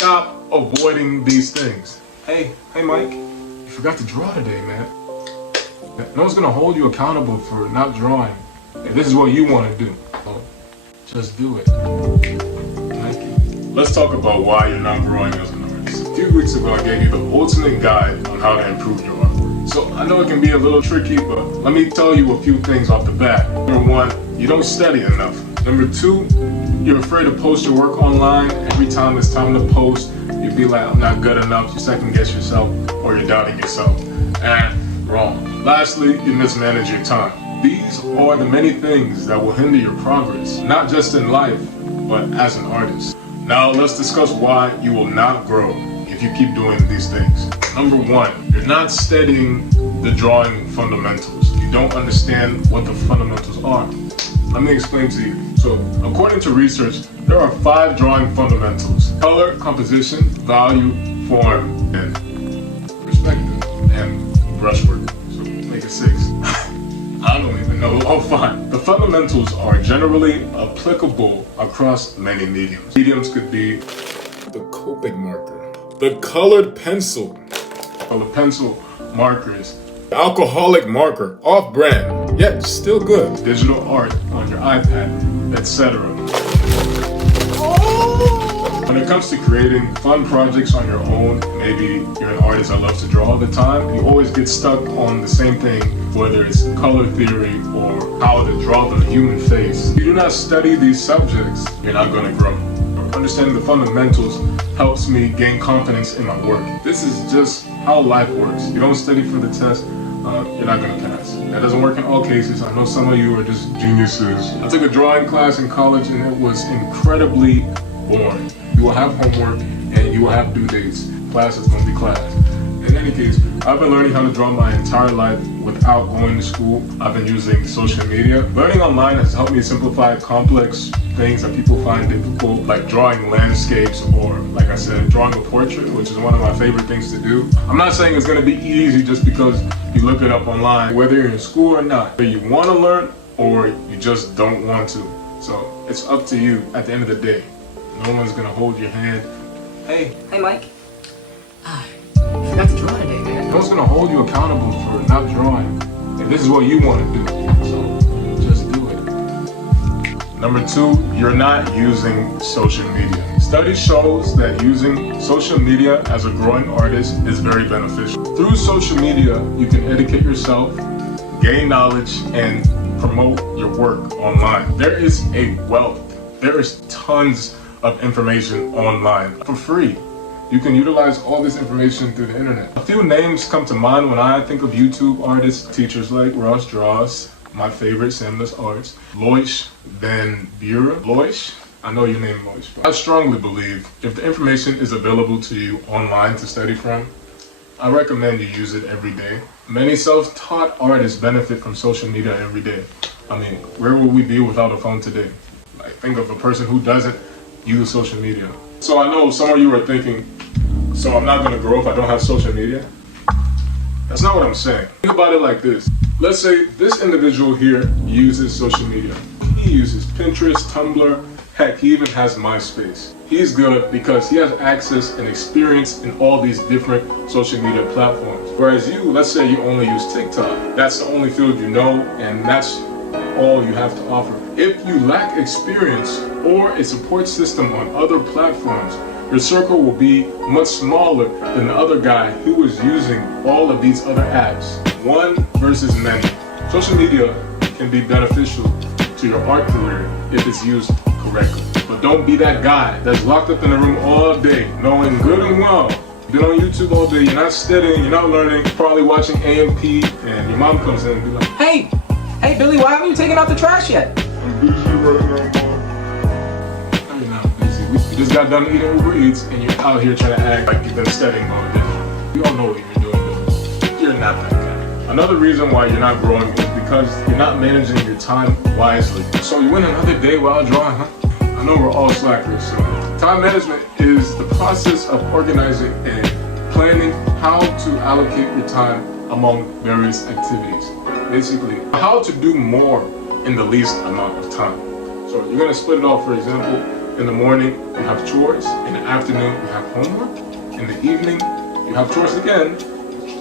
Stop avoiding these things. Hey Mike, you forgot to draw today, man. No one's gonna hold you accountable for not drawing. If this is what you want to do, just do it. Mikey. Let's talk about why you're not growing as an artist. A few weeks ago, I gave you the ultimate guide on how to improve your artwork. So I know it can be a little tricky, but let me tell you a few things off the bat. Number one, you don't study enough. Number two, you're afraid to post your work online. Every time it's time to post, you be like, I'm not good enough. You second guess yourself, or you're doubting yourself. And wrong. Lastly, you mismanage your time. These are the many things that will hinder your progress, not just in life, but as an artist. Now let's discuss why you will not grow if you keep doing these things. Number one, you're not studying the drawing fundamentals. You don't understand what the fundamentals are. Let me explain to you. So, according to research, there are 5 drawing fundamentals: color, composition, value, form, and perspective, and brushwork. So, make it 6. I don't even know. Oh, fine. The fundamentals are generally applicable across many mediums. Mediums could be the Copic marker, the colored pencil, markers, the alcoholic marker, off-brand, yet still good, digital art on your iPad, etc. When it comes to creating fun projects on your own, maybe you're an artist that loves to draw all the time, you always get stuck on the same thing, whether it's color theory or how to draw the human face. If you do not study these subjects, you're not going to grow. Understanding the fundamentals helps me gain confidence in my work. This is just how life works. You don't study for the test, you're not going to pass. That doesn't work in all cases. I know some of you are just geniuses. I took a drawing class in college and it was incredibly boring. You will have homework and you will have due dates. Class is going to be class. In any case, I've been learning how to draw my entire life without going to school. I've been using social media. Learning online has helped me simplify complex things that people find difficult, like drawing landscapes or, like I said, drawing a portrait, which is one of my favorite things to do. I'm not saying it's going to be easy just because you look it up online, whether you're in school or not. Whether you want to learn or you just don't want to. So it's up to you at the end of the day. No one's going to hold your hand. Hey Mike. I forgot to draw today, man. No one's gonna hold you accountable for not drawing. If this is what you want to do, so just do it. Number 2, you're not using social media. Study shows that using social media as a growing artist is very beneficial. Through social media, you can educate yourself, gain knowledge, and promote your work online. There is a wealth. There is tons of information online for free. You can utilize all this information through the internet. A few names come to mind when I think of YouTube artists, teachers like Ross Draws, my favorite, Samless Arts, Loish Van Buren. Loish? I know your name, Loish. But I strongly believe if the information is available to you online to study from, I recommend you use it every day. Many self-taught artists benefit from social media every day. I mean, where would we be without a phone today? Like, think of a person who doesn't use social media. So I know some of you are thinking, so I'm not going to grow if I don't have social media? That's not what I'm saying. Think about it like this. Let's say this individual here uses social media. He uses Pinterest, Tumblr, heck, he even has MySpace. He's good because he has access and experience in all these different social media platforms. Whereas you, let's say you only use TikTok. That's the only field you know, and that's all you have to offer. If you lack experience or a support system on other platforms, your circle will be much smaller than the other guy who is using all of these other apps. One versus many. Social media can be beneficial to your art career if it's used correctly. But don't be that guy that's locked up in a room all day, knowing good and well you've been on YouTube all day, you're not studying, you're not learning, probably watching AMP, and your mom comes in and be like, Hey Billy, why haven't you taken out the trash yet? I'm busy right now, Mom. You're not busy. You just got done eating Uber Eats and you're out here trying to act like you've been studying all day. You don't know what you're doing, though. You're not that guy. Another reason why you're not growing is because you're not managing your time wisely. So you went another day while drawing, huh? I know we're all slackers, so time management is the process of organizing and planning how to allocate your time among various activities. Basically, how to do more in the least amount of time. So you're gonna split it off. For example, In the morning, you have chores. In the afternoon, you have homework. In the evening, you have chores again.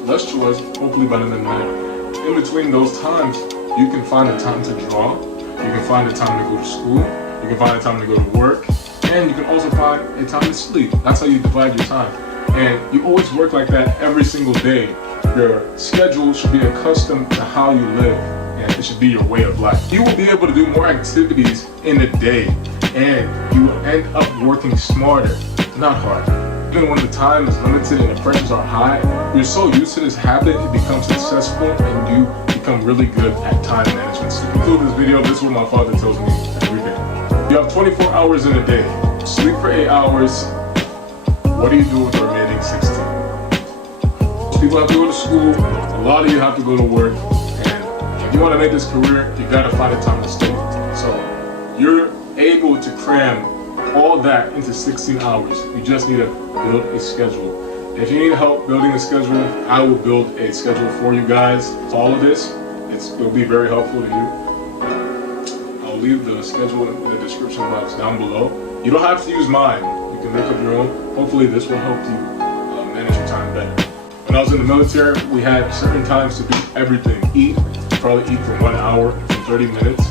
Less chores, hopefully by the end of the night. In between those times, you can find the time to draw. You can find the time to go to school. You can find the time to go to work. And you can also find a time to sleep. That's how you divide your time. And you always work like that every single day. Your schedule should be accustomed to how you live, and it should be your way of life. You will be able to do more activities in a day, and you will end up working smarter, not harder. Even when the time is limited and the pressures are high, you're so used to this habit, it becomes successful, and you become really good at time management. So to conclude this video, this is what my father tells me every day. You have 24 hours in a day. Sleep for 8 hours. What do you do with the remaining 16? People have to go to school, a lot of you have to go to work, and if you want to make this career, you got to find a time to study. So you're able to cram all that into 16 hours. You just need to build a schedule. If you need help building a schedule, I will build a schedule for you guys. All of this, it'll be very helpful to you. I'll leave the schedule in the description box down below. You don't have to use mine. You can make up your own. Hopefully this will help you manage your time better. When I was in the military, we had certain times to do everything. Probably eat for 1 hour, for 30 minutes,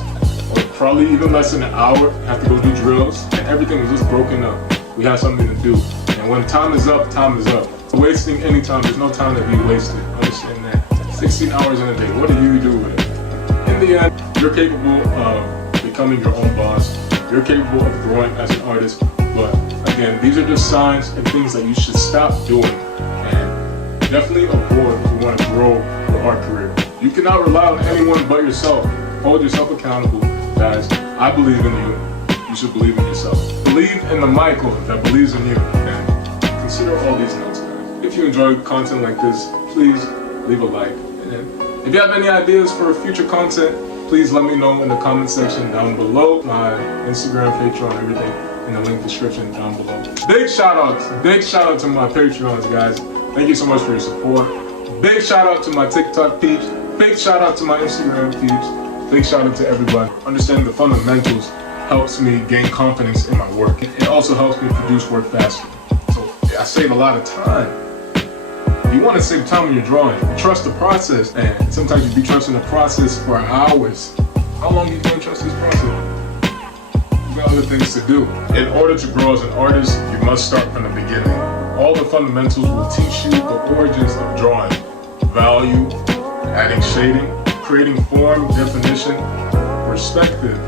or probably even less than an hour. Have to go do drills, and everything was just broken up. We had something to do. And when time is up, time is up. Wasting any time, there's no time to be wasted. Understand that. 16 hours in a day, what do you do with it? In the end, you're capable of becoming your own boss. You're capable of growing as an artist. But again, these are just signs and things that you should stop doing. And definitely avoid if you want to grow your art career. You cannot rely on anyone but yourself. Hold yourself accountable. Guys, I believe in you. You should believe in yourself. Believe in the Michael that believes in you. And consider all these notes, guys. If you enjoy content like this, please leave a like. And if you have any ideas for future content, please let me know in the comment section down below. My Instagram, Patreon, everything in the link description down below. Big shout out to my Patreons, guys. Thank you so much for your support. Big shout out to my TikTok peeps. Big shout out to my Instagram peeps. Big shout out to everybody. Understanding the fundamentals helps me gain confidence in my work. It also helps me produce work faster. So I save a lot of time. You want to save time when you're drawing. Trust the process, and sometimes you be trusting the process for hours. How long are you going to trust this process? You got other things to do. In order to grow as an artist, you must start from the beginning. All the fundamentals will teach you the origins of drawing. Value, adding shading, creating form, definition, perspective,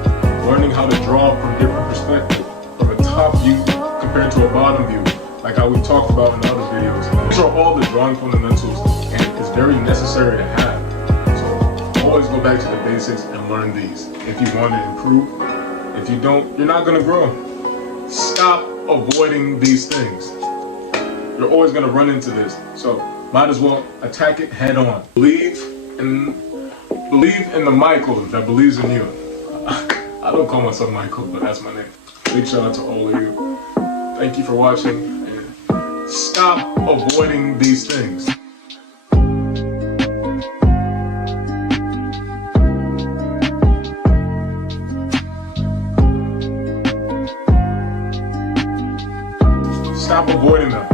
learning how to draw from different perspectives, from a top view compared to a bottom view, like how we talked about in other videos. These are all the drawing fundamentals, and it's very necessary to have. So always go back to the basics and learn these if you want to improve. If you don't, you're not going to grow. Stop avoiding these things. You're always going to run into this. So might as well attack it head on. Believe in the Michael that believes in you. I don't call myself Michael, but that's my name. Big shout out to all of you. Thank you for watching, and stop avoiding these things. Stop avoiding them.